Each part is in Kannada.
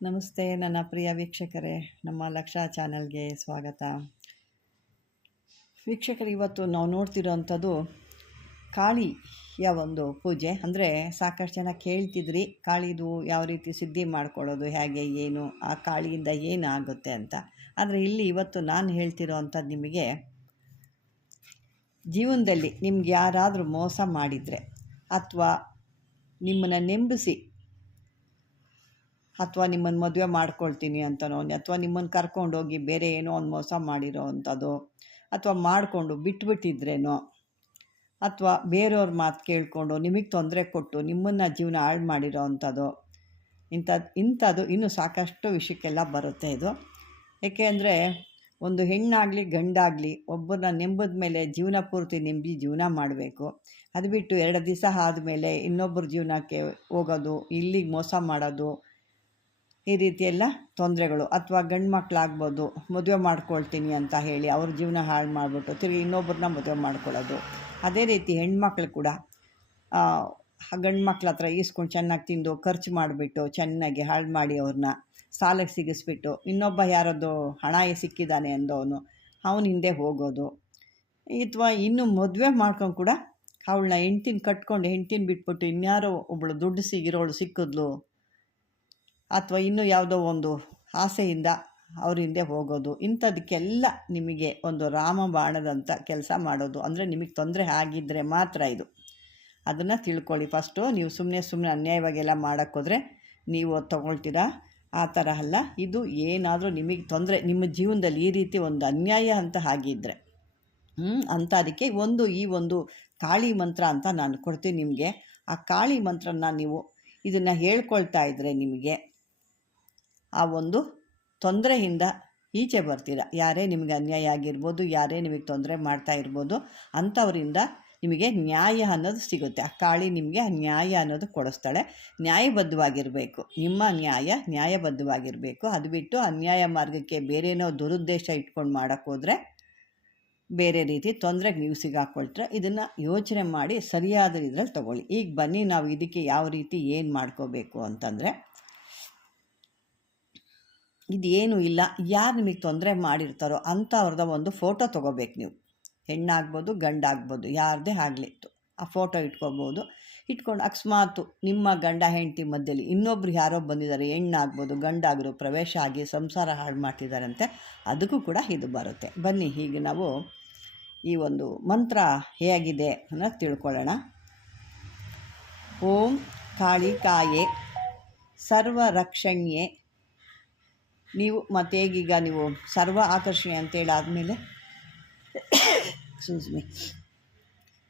ನಮಸ್ತೆ ನನ್ನ ಪ್ರಿಯ ವೀಕ್ಷಕರೇ, ನಮ್ಮ ಲಕ್ಷ ಚಾನಲ್ಗೆ ಸ್ವಾಗತ. ವೀಕ್ಷಕರು, ಇವತ್ತು ನಾವು ನೋಡ್ತಿರೋವಂಥದ್ದು ಕಾಳಿಯ ಒಂದು ಪೂಜೆ. ಅಂದರೆ ಸಾಕಷ್ಟು ಜನ ಕೇಳ್ತಿದ್ರಿ, ಕಾಳಿದು ಯಾವ ರೀತಿ ಸಿದ್ಧಿ ಮಾಡ್ಕೊಳ್ಳೋದು, ಹೇಗೆ, ಏನು, ಆ ಕಾಳಿಯಿಂದ ಏನು ಆಗುತ್ತೆ ಅಂತ. ಆದರೆ ಇಲ್ಲಿ ಇವತ್ತು ನಾನು ಹೇಳ್ತಿರೋ ಅಂಥದ್ದು ನಿಮಗೆ ಜೀವನದಲ್ಲಿ ನಿಮ್ಗೆ ಯಾರಾದರೂ ಮೋಸ ಮಾಡಿದರೆ ಅಥವಾ ನಿಮ್ಮನ್ನು ನೆಂಬಿಸಿ ಅಥವಾ ನಿಮ್ಮನ್ನು ಮದುವೆ ಮಾಡ್ಕೊಳ್ತೀನಿ ಅಂತನೋ ಅಥವಾ ನಿಮ್ಮನ್ನು ಕರ್ಕೊಂಡೋಗಿ ಬೇರೆ ಏನೋ ಒಂದು ಮೋಸ ಮಾಡಿರೋ ಅಂಥದ್ದು ಅಥವಾ ಮಾಡಿಕೊಂಡು ಬಿಟ್ಬಿಟ್ಟಿದ್ರೇನೋ, ಅಥವಾ ಬೇರೆಯವ್ರ ಮಾತು ಕೇಳಿಕೊಂಡು ನಿಮಗೆ ತೊಂದರೆ ಕೊಟ್ಟು ನಿಮ್ಮನ್ನು ಜೀವನ ಹಾಳು ಮಾಡಿರೋ ಅಂಥದ್ದು ಇಂಥದ್ದು ಇಂಥದ್ದು ಇನ್ನೂ ಸಾಕಷ್ಟು ವಿಷಯಕ್ಕೆಲ್ಲ ಬರುತ್ತೆ ಇದು. ಏಕೆ ಅಂದರೆ ಒಂದು ಹೆಣ್ಣಾಗಲಿ ಗಂಡಾಗಲಿ ಒಬ್ಬರನ್ನ ನೆಂಬದ ಮೇಲೆ ಜೀವನ ಪೂರ್ತಿ ನೆಂಬಿ ಜೀವನ ಮಾಡಬೇಕು. ಅದು ಬಿಟ್ಟು ಎರಡು ದಿವಸ ಆದಮೇಲೆ ಇನ್ನೊಬ್ಬರ ಜೀವನಕ್ಕೆ ಹೋಗೋದು, ಇಲ್ಲಿಗೆ ಮೋಸ ಮಾಡೋದು ಈ ರೀತಿಯೆಲ್ಲ ತೊಂದರೆಗಳು ಅಥವಾ ಗಂಡು ಮಕ್ಕಳಾಗ್ಬೋದು ಮದುವೆ ಮಾಡ್ಕೊಳ್ತೀನಿ ಅಂತ ಹೇಳಿ ಅವ್ರ ಜೀವನ ಹಾಳು ಮಾಡಿಬಿಟ್ಟು ತಿರುಗಿ ಇನ್ನೊಬ್ಬರನ್ನ ಮದುವೆ ಮಾಡ್ಕೊಳ್ಳೋದು. ಅದೇ ರೀತಿ ಹೆಣ್ಮಕ್ಳು ಕೂಡ ಗಂಡು ಮಕ್ಳ ಹತ್ರ ಈಸ್ಕೊಂಡು ಚೆನ್ನಾಗಿ ತಿಂದು ಖರ್ಚು ಮಾಡಿಬಿಟ್ಟು ಚೆನ್ನಾಗಿ ಹಾಳು ಮಾಡಿ ಅವ್ರನ್ನ ಸಾಲಕ್ಕೆ ಸಿಗಿಸ್ಬಿಟ್ಟು ಇನ್ನೊಬ್ಬ ಯಾರದ್ದು ಹಣ ಸಿಕ್ಕಿದ್ದಾನೆ ಅಂದವನು, ಅವನ ಹಿಂದೆ ಹೋಗೋದು. ಅಥವಾ ಇನ್ನು ಮದುವೆ ಮಾಡ್ಕೊಂಡು ಕೂಡ ಅವಳನ್ನ ಹೆಂಡ್ತಿನ ಕಟ್ಕೊಂಡು ಹೆಂಡ್ತಿನ ಬಿಟ್ಬಿಟ್ಟು ಇನ್ಯಾರೋ ಒಬ್ಬಳು ದುಡ್ಡು ಸಿಗಿರೋಳು ಸಿಕ್ಕಿದ್ಲು ಅಥವಾ ಇನ್ನೂ ಯಾವುದೋ ಒಂದು ಆಸೆಯಿಂದ ಅವ್ರ ಹಿಂದೆ ಹೋಗೋದು, ಇಂಥದಕ್ಕೆಲ್ಲ ನಿಮಗೆ ಒಂದು ರಾಮಬಾಣದಂಥ ಕೆಲಸ ಮಾಡೋದು ಅಂದರೆ ನಿಮಗೆ ತೊಂದರೆ ಆಗಿದ್ದರೆ ಮಾತ್ರ ಇದು. ಅದನ್ನು ತಿಳ್ಕೊಳ್ಳಿ ಫಸ್ಟು ನೀವು ಸುಮ್ಮನೆ ಸುಮ್ಮನೆ ಅನ್ಯಾಯವಾಗೆಲ್ಲ ಮಾಡೋಕ್ಕೋದ್ರೆ ನೀವು ಅದು ತೊಗೊಳ್ತೀರಾ? ಆ ಥರ ಅಲ್ಲ. ಇದು ಏನಾದರೂ ನಿಮಗೆ ತೊಂದರೆ, ನಿಮ್ಮ ಜೀವನದಲ್ಲಿ ಈ ರೀತಿ ಒಂದು ಅನ್ಯಾಯ ಅಂತ ಆಗಿದ್ದರೆ ಅಂತ ಅದಕ್ಕೆ ಒಂದು ಈ ಒಂದು ಕಾಳಿ ಮಂತ್ರ ಅಂತ ನಾನು ಕೊಡ್ತೀನಿ ನಿಮಗೆ. ಆ ಕಾಳಿ ಮಂತ್ರನ ನೀವು ಇದನ್ನು ಹೇಳ್ಕೊಳ್ತಾ ಇದ್ದರೆ ನಿಮಗೆ ಆ ಒಂದು ತೊಂದರೆಯಿಂದ ಈಚೆ ಬರ್ತೀರ? ಯಾರೇ ನಿಮಗೆ ಅನ್ಯಾಯ ಆಗಿರ್ಬೋದು, ಯಾರೇ ನಿಮಗೆ ತೊಂದರೆ ಮಾಡ್ತಾ ಇರ್ಬೋದು, ಅಂಥವರಿಂದ ನಿಮಗೆ ನ್ಯಾಯ ಅನ್ನೋದು ಸಿಗುತ್ತೆ. ಆ ಕಾಳಿ ನಿಮಗೆ ನ್ಯಾಯ ಅನ್ನೋದು ಕೊಡಿಸ್ತಾಳೆ. ನ್ಯಾಯಬದ್ಧವಾಗಿರಬೇಕು. ನಿಮ್ಮ ನ್ಯಾಯ ನ್ಯಾಯಬದ್ಧವಾಗಿರಬೇಕು. ಅದು ಬಿಟ್ಟು ಅನ್ಯಾಯ ಮಾರ್ಗಕ್ಕೆ ಬೇರೇನೋ ದುರುದ್ದೇಶ ಇಟ್ಕೊಂಡು ಮಾಡೋಕ್ಕೋದ್ರೆ ಬೇರೆ ರೀತಿ ತೊಂದರೆಗೆ ನೀವು ಸಿಗಾಕೊಳ್ತಾರೆ. ಇದನ್ನು ಯೋಚನೆ ಮಾಡಿ ಸರಿಯಾದ ಇದರಲ್ಲಿ ತಗೊಳ್ಳಿ. ಈಗ ಬನ್ನಿ, ನಾವು ಇದಕ್ಕೆ ಯಾವ ರೀತಿ ಏನು ಮಾಡ್ಕೋಬೇಕು ಅಂತಂದರೆ ಇದೇನು ಇಲ್ಲ. ಯಾರು ನಿಮಗೆ ತೊಂದರೆ ಮಾಡಿರ್ತಾರೋ ಅಂಥವ್ರದ ಒಂದು ಫೋಟೋ ತೊಗೋಬೇಕು ನೀವು. ಹೆಣ್ಣಾಗ್ಬೋದು, ಗಂಡಾಗ್ಬೋದು, ಯಾರದೇ ಆಗಲಿ ಆ ಫೋಟೋ ಇಟ್ಕೋಬೋದು. ಇಟ್ಕೊಂಡು ಅಕಸ್ಮಾತು ನಿಮ್ಮ ಗಂಡ, ಹೆಂಡತಿ ಮಧ್ಯದಲ್ಲಿ ಇನ್ನೊಬ್ರು ಯಾರೋ ಬಂದಿದ್ದಾರೆ, ಹೆಣ್ಣಾಗ್ಬೋದು, ಗಂಡಾಗರು ಪ್ರವೇಶ ಆಗಿ ಸಂಸಾರ ಹಾಳು ಮಾಡ್ತಿದ್ದಾರಂತೆ ಅದಕ್ಕೂ ಕೂಡ ಇದು ಬರುತ್ತೆ. ಬನ್ನಿ, ಹೀಗೆ ನಾವು ಈ ಒಂದು ಮಂತ್ರ ಹೇಗಿದೆ ಅನ್ನೋದು ತಿಳ್ಕೊಳ್ಳೋಣ. ಓಂ ಕಾಳಿ ಕಾಯೆ ಸರ್ವರಕ್ಷಣ್ಯೆ ನೀವು ಮತ್ತೆ ಹೇಗೀಗ ನೀವು ಸರ್ವ ಆಕರ್ಷಣೆ ಅಂತೇಳಿ ಆದಮೇಲೆ ಮೀ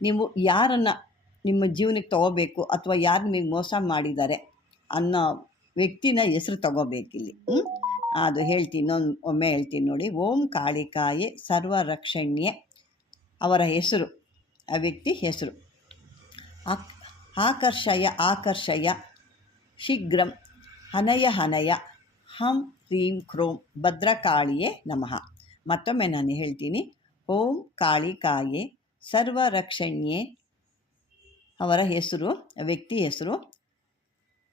ನೀವು ಯಾರನ್ನು ನಿಮ್ಮ ಜೀವನಕ್ಕೆ ತಗೋಬೇಕು ಅಥವಾ ಯಾರು ನಿಮಗೆ ಮೋಸ ಮಾಡಿದ್ದಾರೆ ಅನ್ನೋ ವ್ಯಕ್ತಿನ ಹೆಸರು ತಗೋಬೇಕಿಲ್ಲಿ. ಅದು ಹೇಳ್ತೀನಿ, ಇನ್ನೊಂದು ಒಮ್ಮೆ ಹೇಳ್ತೀನಿ ನೋಡಿ. ಓಂ ಕಾಳಿಕಾಯೆ ಸರ್ವರಕ್ಷಣ್ಯೆ ಅವರ ಹೆಸರು, ಆ ವ್ಯಕ್ತಿ ಹೆಸರು. ಆಕ್, ಆಕರ್ಷಯ ಆಕರ್ಷಯ, ಶೀಘ್ರಂ ಹನಯ ಹನಯ ಹಂ ಹ್ರೀಂ ಕ್ರೋಂ ಭದ್ರಕಾಳಿಯೇ ನಮಃ. ಮತ್ತೊಮ್ಮೆ ನಾನು ಹೇಳ್ತೀನಿ, ಓಂ ಕಾಳಿಕಾಯೆ ಸರ್ವರಕ್ಷಣ್ಯೆ ಅವರ ಹೆಸರು, ವ್ಯಕ್ತಿ ಹೆಸರು,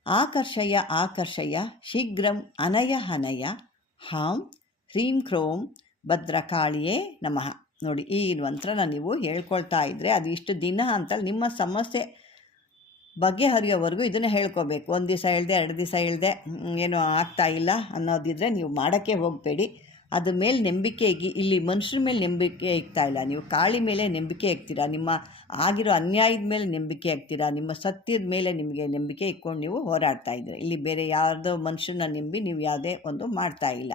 ಆಕರ್ಷಯ ಆಕರ್ಷಯ ಶೀಘ್ರಂ ಅನಯ ಹನಯ ಹಾಂ ಹ್ರೀಂ ಕ್ರೋಂ ಭದ್ರಕಾಳಿಯೇ ನಮಃ. ನೋಡಿ ಈ ಮಂತ್ರನ ನೀವು ಹೇಳ್ಕೊಳ್ತಾ ಇದ್ದರೆ ಅದು ಇಷ್ಟು ದಿನ ಅಂತ ನಿಮ್ಮ ಸಮಸ್ಯೆ ಬಗೆಹರಿಯೋವರೆಗೂ ಇದನ್ನು ಹೇಳ್ಕೋಬೇಕು. ಒಂದು ದಿವಸ ಹೇಳ್ದೆ, ಎರಡು ದಿವಸ ಹೇಳ್ದೆ ಏನು ಆಗ್ತಾ ಇಲ್ಲ ಅನ್ನೋದಿದ್ರೆ ನೀವು ಮಾಡೋಕ್ಕೆ ಹೋಗಬೇಡಿ. ಅದ್ರ ಮೇಲೆ ನಂಬಿಕೆ ಇಲ್ಲಿ ಮನುಷ್ಯರ ಮೇಲೆ ನಂಬಿಕೆ ಇಕ್ತಾ ಇಲ್ಲ. ನೀವು ಕಾಳಿ ಮೇಲೆ ನಂಬಿಕೆ ಇಕ್ತೀರಾ ನಿಮ್ಮ ಆಗಿರೋ ಅನ್ಯಾಯದ ಮೇಲೆ ನಂಬಿಕೆ ಆಗ್ತೀರಾ ನಿಮ್ಮ ಸತ್ಯದ ಮೇಲೆ ನಿಮಗೆ ನಂಬಿಕೆ ಇಕ್ಕೊಂಡು ನೀವು ಹೋರಾಡ್ತಾ ಇದ್ದೀರಿ? ಇಲ್ಲಿ ಬೇರೆ ಯಾವುದೋ ಮನುಷ್ಯನ ನಂಬಿ ನೀವು ಯಾವುದೇ ಒಂದು ಮಾಡ್ತಾ ಇಲ್ಲ.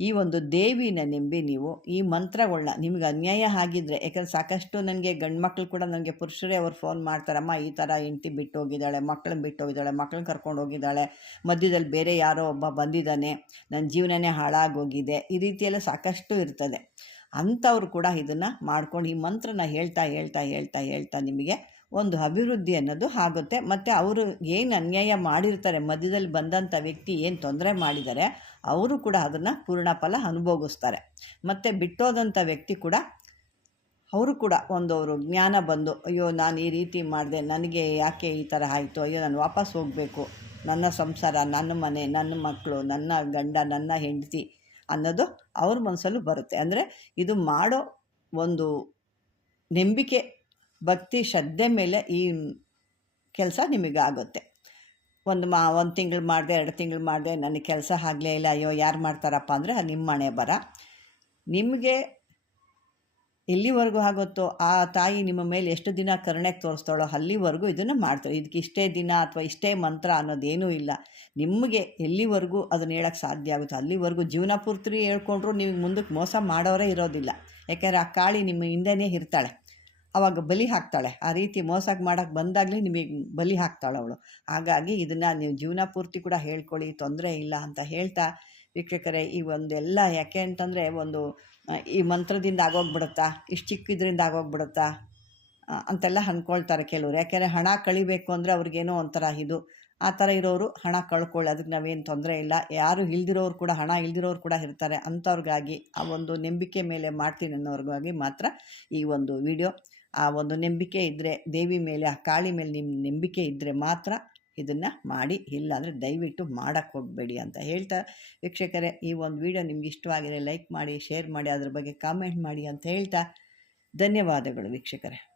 ಈ ಒಂದು ದೇವಿನ ನೆಂಬಿ ನೀವು ಈ ಮಂತ್ರಗಳನ್ನ ನಿಮಗೆ ಅನ್ಯಾಯ ಆಗಿದ್ರೆ, ಯಾಕಂದ್ರೆ ಸಾಕಷ್ಟು ನನಗೆ ಗಂಡು ಮಕ್ಕಳು ಕೂಡ ನನಗೆ ಪುರುಷರೇ ಅವ್ರು ಫೋನ್ ಮಾಡ್ತಾರಮ್ಮ, ಈ ಥರ ಹೆಂಡ್ತಿ ಬಿಟ್ಟು ಹೋಗಿದ್ದಾಳೆ ಮಕ್ಕಳನ್ನ ಬಿಟ್ಟು ಹೋಗಿದ್ದಾಳೆ ಮಕ್ಕಳನ್ನ ಕರ್ಕೊಂಡು ಹೋಗಿದ್ದಾಳೆ ಮಧ್ಯದಲ್ಲಿ ಬೇರೆ ಯಾರೋ ಒಬ್ಬ ಬಂದಿದ್ದಾನೆ ನನ್ನ ಜೀವನನೇ ಹಾಳಾಗೋಗಿದೆ, ಈ ರೀತಿಯೆಲ್ಲ ಸಾಕಷ್ಟು ಇರ್ತದೆ. ಅಂಥವ್ರು ಕೂಡ ಇದನ್ನು ಮಾಡ್ಕೊಂಡು ಈ ಮಂತ್ರನ ಹೇಳ್ತಾ ಹೇಳ್ತಾ ಹೇಳ್ತಾ ಹೇಳ್ತಾ ನಿಮಗೆ ಒಂದು ಅಭಿವೃದ್ಧಿ ಅನ್ನೋದು ಆಗುತ್ತೆ. ಮತ್ತು ಅವರು ಏನು ಅನ್ಯಾಯ ಮಾಡಿರ್ತಾರೆ, ಮಧ್ಯದಲ್ಲಿ ಬಂದಂಥ ವ್ಯಕ್ತಿ ಏನು ತೊಂದರೆ ಮಾಡಿದ್ದಾರೆ ಅವರು ಕೂಡ ಅದನ್ನು ಪೂರ್ಣ ಫಲ ಅನುಭವಿಸ್ತಾರೆ ಮತ್ತು ಬಿಟ್ಟೋದಂಥ ವ್ಯಕ್ತಿ ಕೂಡ ಅವರು ಕೂಡ ಒಂದು ಅವರು ಜ್ಞಾನ ಬಂದು, ಅಯ್ಯೋ, ನಾನು ಈ ರೀತಿ ಮಾಡಿದೆ, ನನಗೆ ಯಾಕೆ ಈ ಥರ ಆಯಿತು? ಅಯ್ಯೋ, ನಾನು ವಾಪಸ್ ಹೋಗಬೇಕು. ನನ್ನ ಸಂಸಾರ, ನನ್ನ ಮನೆ, ನನ್ನ ಮಕ್ಕಳು ನನ್ನ ಗಂಡ, ನನ್ನ ಹೆಂಡತಿ ಅನ್ನೋದು ಅವ್ರ ಮನಸ್ಸಲ್ಲೂ ಬರುತ್ತೆ. ಅಂದರೆ ಇದು ಮಾಡೋ ಒಂದು ನಂಬಿಕೆ, ಭಕ್ತಿ, ಶ್ರದ್ಧೆ ಮೇಲೆ ಈ ಕೆಲಸ ನಿಮಗೆ ಆಗುತ್ತೆ. ಒಂದು ಮಾ, ಒಂದು ತಿಂಗಳು ಮಾಡಿದೆ, ಎರಡು ತಿಂಗಳು ಮಾಡಿದೆ, ನನಗೆ ಕೆಲಸ ಆಗಲೇ ಇಲ್ಲ, ಅಯ್ಯೋ, ಯಾರು ಮಾಡ್ತಾರಪ್ಪ? ಅಂದರೆ ಅದು ನಿಮ್ಮ ಮನೆ ಬರ. ನಿಮಗೆ ಎಲ್ಲಿವರೆಗೂ ಆಗುತ್ತೋ ಆ ತಾಯಿ ನಿಮ್ಮ ಮೇಲೆ ಎಷ್ಟು ದಿನ ಕರುಣೆಗೆ ತೋರಿಸ್ತಾಳೋ ಅಲ್ಲಿವರೆಗೂ ಇದನ್ನು ಮಾಡ್ತಾಳೆ. ಇದಕ್ಕೆ ಇಷ್ಟೇ ದಿನ ಅಥವಾ ಇಷ್ಟೇ ಮಂತ್ರ ಅನ್ನೋದೇನೂ ಇಲ್ಲ. ನಿಮಗೆ ಎಲ್ಲಿವರೆಗೂ ಅದನ್ನು ಹೇಳೋಕ್ಕೆ ಸಾಧ್ಯ ಆಗುತ್ತೆ ಅಲ್ಲಿವರೆಗೂ ಜೀವನ ಪೂರ್ತಿ ಹೇಳ್ಕೊಂಡ್ರು ನಿಮಗೆ ಮುಂದಕ್ಕೆ ಮೋಸ ಮಾಡೋರೇ ಇರೋದಿಲ್ಲ. ಯಾಕೆಂದರೆ ಆ ಕಾಳಿ ನಿಮ್ಮ ಹಿಂದೆನೇ ಇರ್ತಾಳೆ. ಅವಾಗ ಬಲಿ ಹಾಕ್ತಾಳೆ. ಆ ರೀತಿ ಮೋಸಕ್ಕೆ ಮಾಡೋಕ್ಕೆ ಬಂದಾಗಲೇ ನಿಮಗೆ ಬಲಿ ಹಾಕ್ತಾಳೆ ಅವಳು. ಹಾಗಾಗಿ ಇದನ್ನು ನೀವು ಜೀವನ ಪೂರ್ತಿ ಕೂಡ ಹೇಳ್ಕೊಳ್ಳಿ, ತೊಂದರೆ ಇಲ್ಲ ಅಂತ ಹೇಳ್ತಾ ವೀಕ್ಷಕರೇ ಈ ಒಂದೆಲ್ಲ ಯಾಕೆ ಅಂತಂದರೆ ಒಂದು ಈ ಮಂತ್ರದಿಂದ ಆಗೋಗ್ಬಿಡುತ್ತಾ? ಇಷ್ಟು ಚಿಕ್ಕಿದ್ರಿಂದ ಆಗೋಗ್ಬಿಡುತ್ತಾ? ಅಂತೆಲ್ಲ ಅಂದ್ಕೊಳ್ತಾರೆ ಕೆಲವರು. ಯಾಕೆಂದರೆ ಹಣ ಕಳಿಬೇಕು ಅಂದರೆ ಅವ್ರಿಗೇನೋ ಒಂಥರ ಇದು. ಆ ಥರ ಇರೋರು ಹಣ ಕಳ್ಕೊಳ್ಳಿ. ಅದಕ್ಕೆ ನಾವೇನು ತೊಂದರೆ ಇಲ್ಲ. ಯಾರು ಇಲ್ದಿರೋರು ಕೂಡ, ಹಣ ಇಲ್ದಿರೋರು ಕೂಡ ಇರ್ತಾರೆ ಅಂಥವ್ರಿಗಾಗಿ ಆ ಒಂದು ನಂಬಿಕೆ ಮೇಲೆ ಮಾಡ್ತೀನಿ ಅನ್ನೋರ್ಗಾಗಿ ಮಾತ್ರ ಈ ಒಂದು ವಿಡಿಯೋ. ಆ ಒಂದು ನಂಬಿಕೆ ಇದ್ದರೆ ದೇವಿ ಮೇಲೆ, ಆ ಕಾಳಿ ಮೇಲೆ ನಿಮ್ಮ ನಂಬಿಕೆ ಇದ್ದರೆ ಮಾತ್ರ ಇದನ್ನು ಮಾಡಿ ಇಲ್ಲ ಅಂದರೆ ದಯವಿಟ್ಟು ಮಾಡೋಕ್ಕೆ ಹೋಗಬೇಡಿ ಅಂತ ಹೇಳ್ತಾ ವೀಕ್ಷಕರೇ, ಈ ಒಂದು ವಿಡಿಯೋ ನಿಮ್ಗೆ ಇಷ್ಟವಾಗಿದೆ ಲೈಕ್ ಮಾಡಿ ಶೇರ್ ಮಾಡಿ, ಅದ್ರ ಬಗ್ಗೆ ಕಾಮೆಂಟ್ ಮಾಡಿ ಅಂತ ಹೇಳ್ತಾ ಧನ್ಯವಾದಗಳು ವೀಕ್ಷಕರೇ.